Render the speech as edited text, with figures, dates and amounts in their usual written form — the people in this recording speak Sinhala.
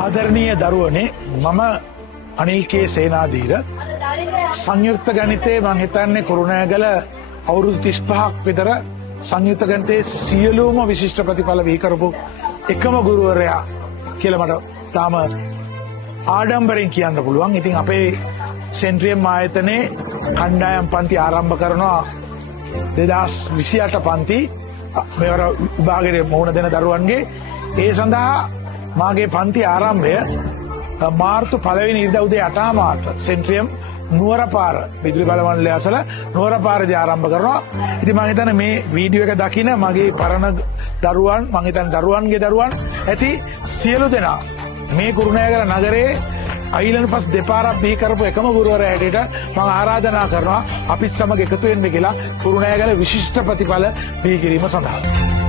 ආදරණීය දරුවනේ මම අනිල් කේ සේනාධීර සංයුක්ත ගණිතයේ මං හිතන්නේ කුරුණෑගල අවුරුදු 35ක් විතර සංයුක්ත ගණිතයේ සියලුම විශිෂ්ට ප්‍රතිඵල විහි කරපු එකම ගුරුවරයා කියලා මට තාම ආඩම්බරෙන් කියන්න පුළුවන්. ඉතින් අපේ සෙන්ට්‍රියම් ආයතනයේ කණ්ඩායම් පන්ති ආරම්භ කරනවා 2028 පන්ති මෙවර විභාගයේ මුහුණ දෙන දරුවන්ගේ. ඒ සඳහා මාගේ පන්ති ආරම්භය මාර්තු 1 වෙනි ඉරිදා උදේ 8:00 සෙන්ට්‍රියම් නුවරපාර විදුලි බල මණ්ඩලය අසල නුවරපාරදී ආරම්භ කරනවා. ඉතින් මම හිතන්නේ මේ වීඩියෝ එක දකින මගේ පරණ දරුවන් මම හිතන්නේ දරුවන්ගේ දරුවන් ඇති සියලු දෙනා මේ කුරුණෑගල නගරයේ අයිලන් පස් දෙපාරක් බිහි කරපු එකම ගුරුවරයා හැටියට මම ආරාධනා කරනවා අපිත් සමග එකතු වෙන්න කියලා කුරුණෑගල විශිෂ්ට ප්‍රතිඵල බිහි කිරීම සඳහා.